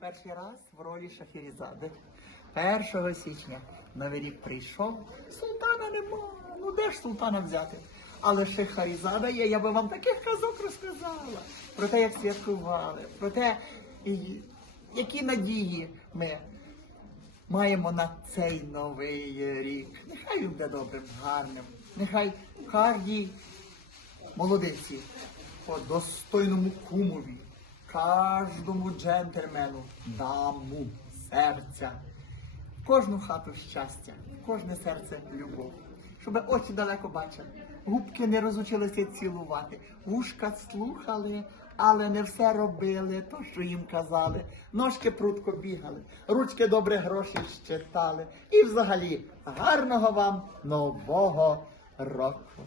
перший раз в ролі Шахерезади. 1 січня Новий рік прийшов, султана нема. Ну де ж султана взяти? Але Шахерезада є, я би вам таких казок розказала. Про те, як святкували, про те, які надії ми маємо на цей новий рік. Нехай буде добрим, гарним. Нехай кожній молодиці, по достойному кумові, кожному джентльмену, даму, серця, в кожну хату щастя, в кожне серце любов. Щоб очі далеко бачили, губки не розучилися цілувати, вушка слухали, але не все робили, то, що їм казали. Ножки прутко бігали, ручки добре гроші щитали. І взагалі гарного вам нового року.